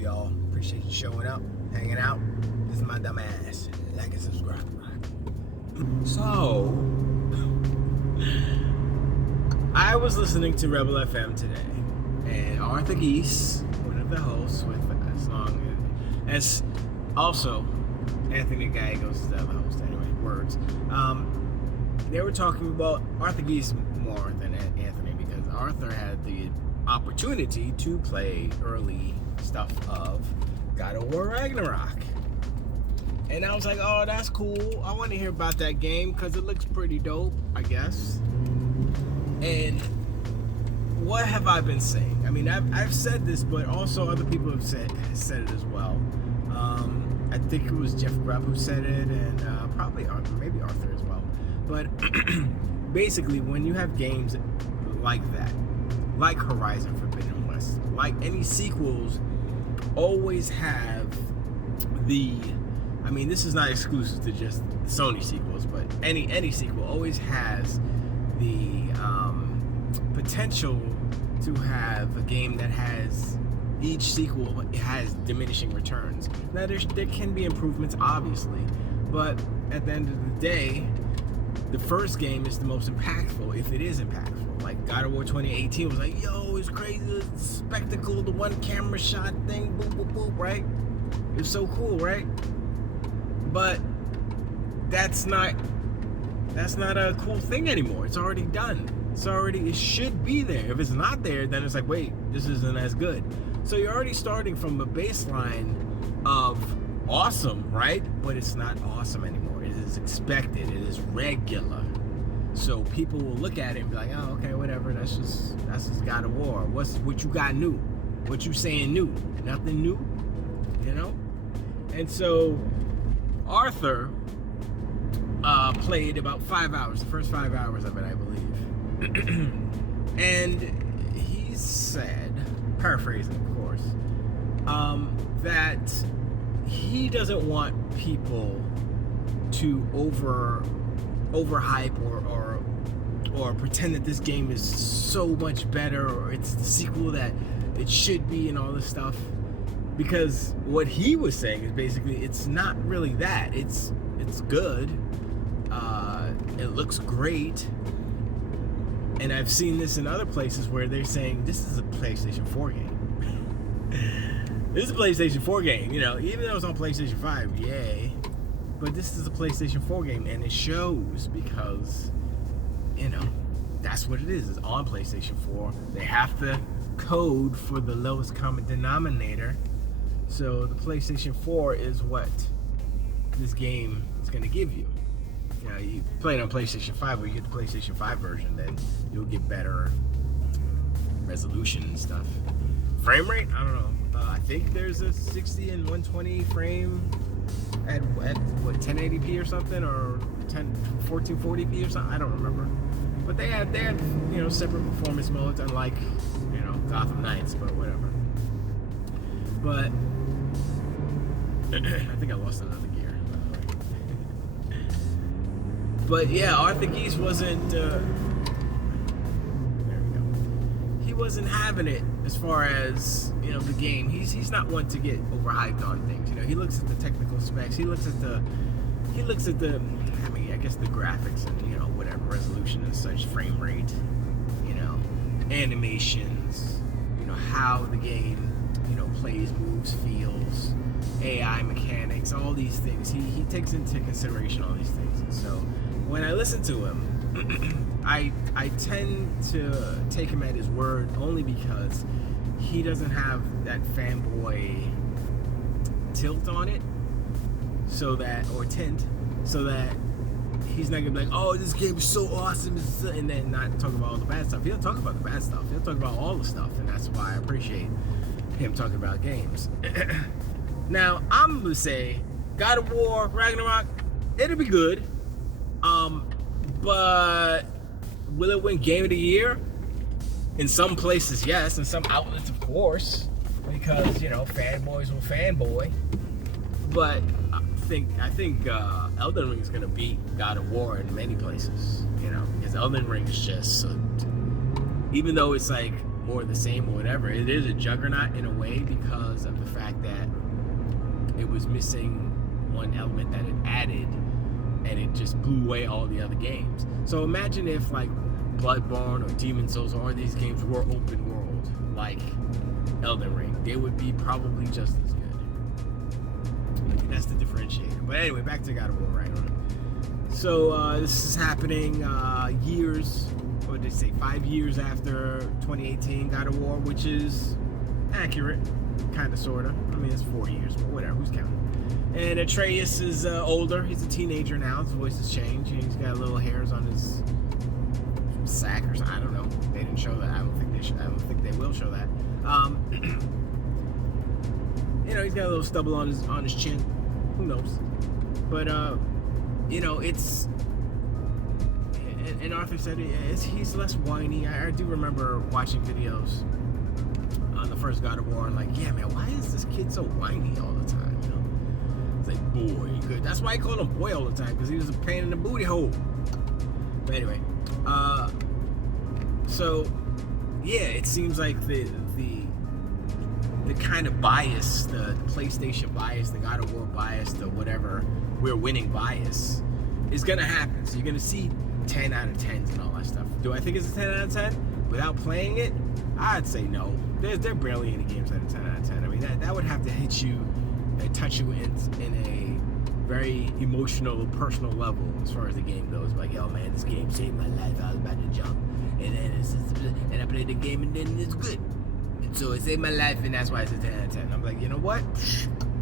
y'all. Appreciate you showing up, hanging out. This is my dumb ass. Like and subscribe. So, I was listening to Rebel FM today, and Arthur Geese, one of the hosts with a song, as also Anthony Gallegos is the other host. Anyway, words. They were talking about Arthur Geese more than Anthony because Arthur had the opportunity to play early stuff of God of War Ragnarok. And I was like, oh, that's cool. I want to hear about that game because it looks pretty dope, I guess. And what have I been saying? I mean, I've said this, but also other people have said it as well. I think it was Jeff Grubb who said it, and probably Arthur, maybe Arthur as well. But basically, when you have games like that, like Horizon Forbidden West, like any sequels, always have I mean, this is not exclusive to just Sony sequels, but any sequel always has the potential to have a game that has each sequel has diminishing returns. Now, there can be improvements, obviously, but at the end of the day, the first game is the most impactful, if it is impactful. Like God of War 2018 was like, yo, it's crazy, the spectacle, the one camera shot thing, boop, boop, boop, right? It's so cool, right? But that's not a cool thing anymore. It's already done. It should be there. If it's not there, then it's like, wait, this isn't as good. So you're already starting from a baseline of awesome, right? But it's not awesome anymore. It is expected. It is regular. So people will look at it and be like, oh, okay, whatever. That's just God of War. What you got new? What you saying new? Nothing new, you know? And so Arthur played about 5 hours, the first 5 hours of it, I believe. And he said, paraphrasing, of course, that he doesn't want people to overhype or pretend that this game is so much better or it's the sequel that it should be and all this stuff. Because what he was saying is basically it's not really that. It's good. It looks great. And I've seen this in other places where they're saying this is a PlayStation 4 game. This is a PlayStation 4 game, you know, even though it's on PlayStation 5, yay. But this is a PlayStation 4 game, and it shows because, you know, that's what it is. It's on PlayStation 4. They have to code for the lowest common denominator. So the PlayStation 4 is what this game is going to give you. You know, you play it on PlayStation 5, or you get the PlayStation 5 version, then you'll get better resolution and stuff. Frame rate? I don't know. I think there's a 60 and 120 frame at what, 1080p or something, or 1440p or something. I don't remember. But they have you know, separate performance modes, unlike, you know, Gotham Knights, but whatever. But I think I lost another gear. But yeah, Arthur Geese wasn't. There we go. He wasn't having it as far as, you know, the game. He's not one to get overhyped on things. You know, he looks at the technical specs. He looks at the. I mean, I guess the graphics and, you know, whatever resolution and such, frame rate, you know, animations, you know, how the game, you know, plays, moves, feels, AI mechanics, all these things. He takes into consideration all these things. And so when I listen to him, I tend to take him at his word only because he doesn't have that fanboy tilt on it, so that he's not gonna be like, oh, this game is so awesome, and then not talk about all the bad stuff. He'll talk about the bad stuff. He'll talk about all the stuff, and that's why I appreciate him talking about games. Now, I'm gonna say God of War Ragnarok, it'll be good. But will it win Game of the Year? In some places, yes. In some outlets, of course, because, you know, fanboys will fanboy. But I think Elden Ring is gonna beat God of War in many places. You know, because Elden Ring is just, even though it's like more of the same or whatever. It is a juggernaut in a way because of the fact that it was missing one element that it added, and it just blew away all the other games. So imagine if like Bloodborne or Demon's Souls or these games were open world like Elden Ring. They would be probably just as good. That's the differentiator. But anyway, back to God of War Ragnarok. So this is happening years, what did they say, 5 years after 2018 God of War, which is accurate, kind of, sort of. I mean, it's 4 years, but whatever, who's counting? And Atreus is older. He's a teenager now. His voice has changed. He's got little hairs on his sack or something. I don't know. They didn't show that. I don't think they should. I don't think they will show that. You know, he's got a little stubble on his chin. Who knows? But you know, it's, and Arthur said he's less whiny. I do remember watching videos on the first God of War and like, yeah, man, why is this kid so whiny all the time? You know, it's like, boy, good. That's why I called him boy all the time, because he was a pain in the booty hole. But anyway, so yeah, it seems like the kind of bias, the PlayStation bias, the God of War bias, the whatever, we're winning bias is gonna happen. So you're gonna see 10 out of 10s and all that stuff. Do I think it's a 10 out of 10? Without playing it, I'd say no. There barely any games that are 10 out of 10. I mean, that would have to hit you and touch you in a very emotional, personal level as far as the game goes. Like, yo, man, this game saved my life. I was about to jump, and I played the game, and then it's good. So it saved my life, and that's why it's a 10 out of 10. I'm like, you know what?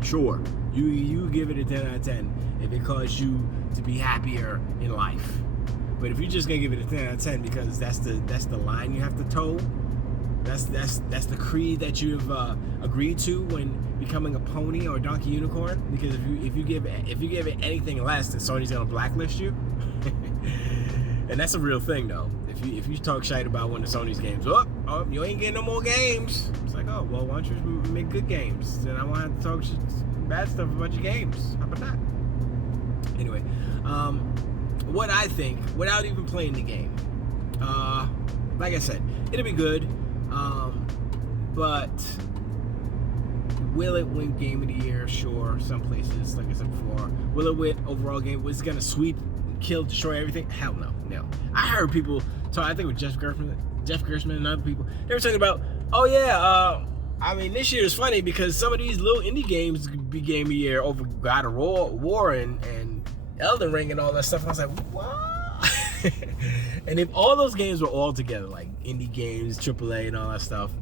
Sure, you give it a 10 out of 10 if it caused you to be happier in life. But if you're just gonna give it a 10 out of 10 because that's the line you have to toe, that's the creed that you've agreed to when becoming a pony or a donkey unicorn. Because if you give it anything less, then Sony's gonna blacklist you. And that's a real thing, though. If you talk shit about one of Sony's games, oh, you ain't getting no more games. It's like, oh, well, why don't you make good games? Then I won't have to talk bad stuff about your games. How about that? Anyway, what I think, without even playing the game, like I said, it'll be good, but will it win Game of the Year? Sure, some places, like I said before. Will it win overall game? Was it gonna sweep, kill, destroy everything? Hell no. I heard people talk, I think with Jeff Gershman and other people, they were talking about, oh yeah, I mean, this year is funny because some of these little indie games be Game of the Year over God of War and Elden Ring and all that stuff. And I was like, what? And if all those games were all together, like indie games, AAA and all that stuff,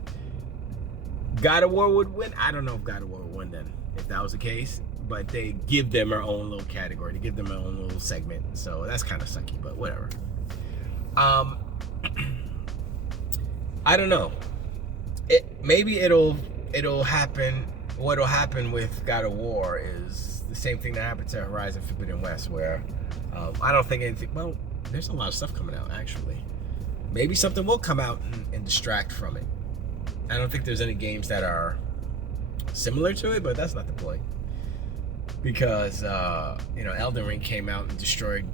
God of War would win? I don't know if God of War would win then, if that was the case. But they give them their own little category. They give them their own little segment. So that's kind of sucky, but whatever. I don't know. Maybe it'll happen. What'll happen with God of War is the same thing that happened to Horizon Forbidden West, where I don't think anything. Well, there's a lot of stuff coming out actually. Maybe something will come out and distract from it. I don't think there's any games that are similar to it, but that's not the point. Because Elden Ring came out and destroyed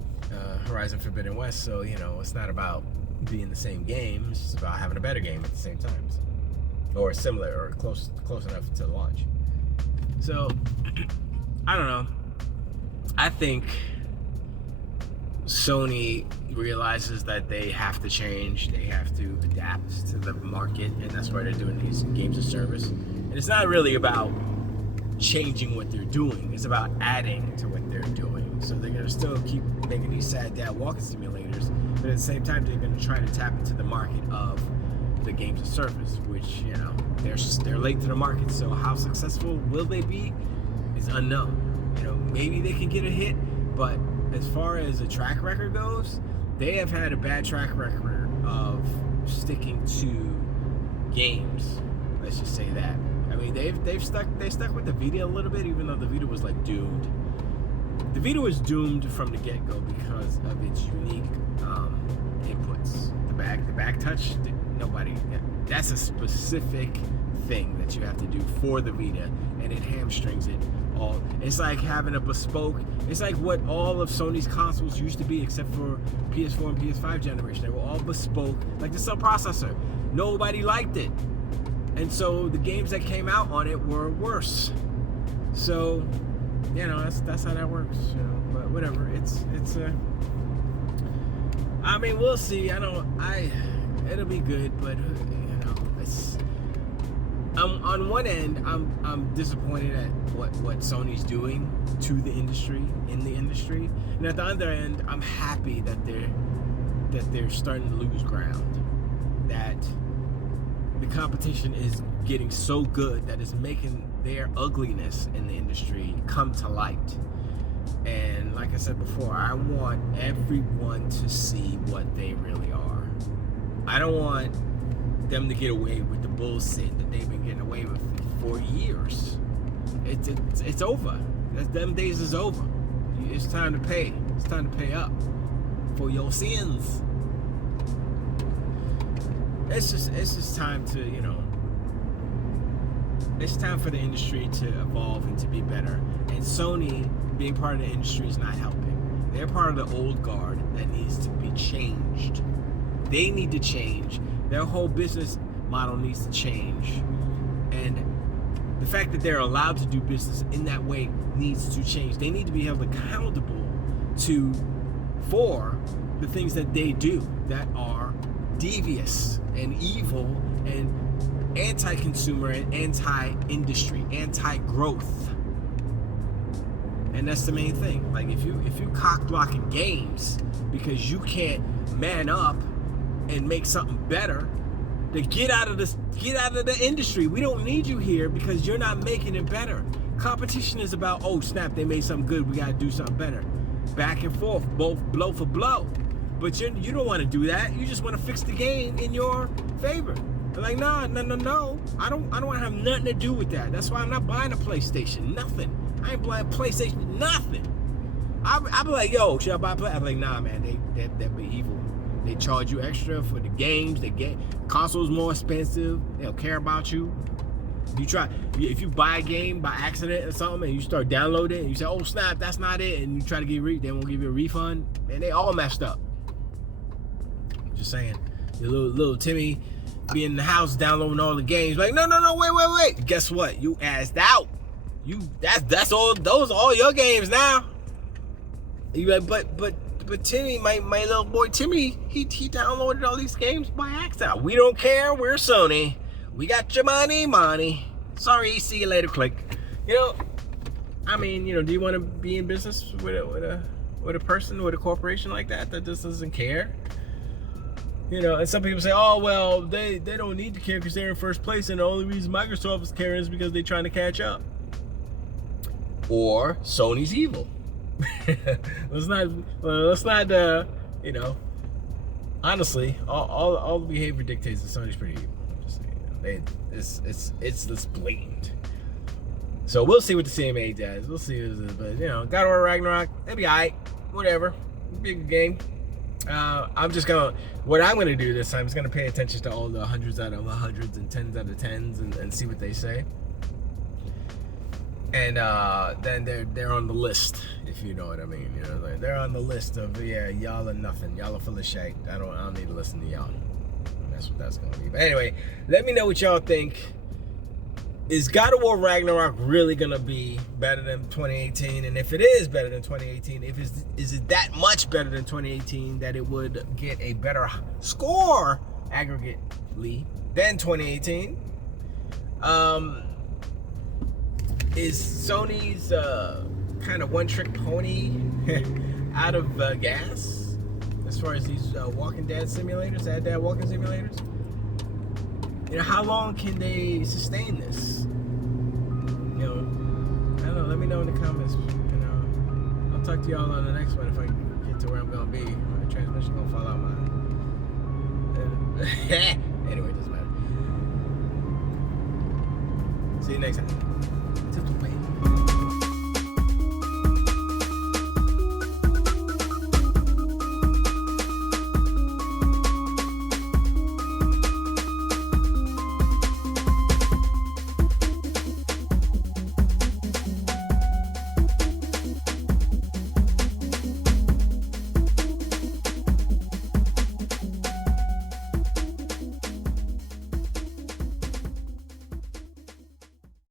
Horizon Forbidden West, so it's not about being the same game. It's just about having a better game at the same time, or similar, or close enough to launch. So I don't know. I think Sony realizes that they have to change. They have to adapt to the market, and that's why they're doing these games of service. And it's not really about changing what they're doing. It's about adding to what they're doing. So they're gonna still keep making these sad dad walking simulators, but at the same time they're gonna try to tap into the market of the games of service, which they're late to the market. So how successful will they be is unknown. Maybe they can get a hit, but as far as a track record goes, they have had a bad track record of sticking to games. Let's just say that. I mean, they stuck with the Vita a little bit, even though the Vita was like doomed. The Vita was doomed from the get-go because of its unique inputs. The back touch, that's a specific thing that you have to do for the Vita, and it hamstrings it all. It's like having a bespoke. It's like what all of Sony's consoles used to be, except for PS4 and PS5 generation. They were all bespoke, like the cell processor. Nobody liked it, and so the games that came out on it were worse. So, you know, that's how that works. You know, but whatever. It's I mean, we'll see. It'll be good, but you know, it's. On one end, I'm disappointed at what Sony's doing to the industry, in the industry, and at the other end, I'm happy that they're starting to lose ground. That the competition is getting so good that it's making their ugliness in the industry come to light. And like I said before, I want everyone to see what they really are. I don't want them to get away with the bullshit that they've been getting away with for years. It's over. Them days is over. It's time to pay. It's time to pay up for your sins. It's just time to, you know, it's time for the industry to evolve and to be better. And Sony being part of the industry is not helping. They're part of the old guard that needs to be changed. They need to change. Their whole business model needs to change. And the fact that they're allowed to do business in that way needs to change. They need to be held accountable for the things that they do that are devious and evil and anti-consumer and anti-industry, anti-growth. And that's the main thing. Like if you cock blocking games because you can't man up and make something better, then get out of the industry. We don't need you here because you're not making it better. Competition is about, oh snap, they made something good, we gotta do something better. Back and forth, both blow for blow. But you don't want to do that. You just want to fix the game in your favor. They're like, no. I don't want to have nothing to do with that. That's why I'm not buying a PlayStation. Nothing. I ain't buying PlayStation. Nothing. I'll be like, yo, should I buy a PlayStation? I'm like, nah, man. That'd be evil. They charge you extra for the games. They get consoles more expensive. They don't care about you. If you buy a game by accident or something and you start downloading it and you say, oh snap, that's not it, and you try to get they won't give you a refund, and they all messed up. Just saying, your little Timmy be in the house downloading all the games. Like, no, wait. Guess what? You asked out. That's all. Those are all your games now. You like, but Timmy, my little boy Timmy, he downloaded all these games by accident. We don't care. We're Sony. We got your money. Sorry, see you later. Click. You know, I mean, you know, do you want to be in business with a person, with a corporation like that just doesn't care? You know, and some people say, oh, well, they don't need to care because they're in first place, and the only reason Microsoft is caring is because they're trying to catch up. Or Sony's evil. Let's not, you know, honestly, all the behavior dictates that Sony's pretty evil. I'm just saying, it's blatant. So we'll see what the CMA does. We'll see, but you know, God of War Ragnarok, it'll be alright, whatever, big game. What I'm gonna do this time is gonna pay attention to all the hundreds out of hundreds and tens out of tens and see what they say. And then they're on the list, if you know what I mean. You know, like they're on the list of, yeah, y'all are nothing. Y'all are full of shit. I don't need to listen to y'all. And that's what that's gonna be. But anyway, let me know what y'all think. Is God of War Ragnarok really gonna be better than 2018? And if it is better than 2018, is it that much better than 2018 that it would get a better score aggregately than 2018? Is Sony's kind of one-trick pony out of gas as far as these Walking Dead simulators, Dad walking simulators? You know, how long can they sustain this? You know, I don't know. Let me know in the comments. You know, I'll talk to y'all on the next one if I get to where I'm gonna be. My transmission gonna fall out. Anyway, it doesn't matter. See you next time.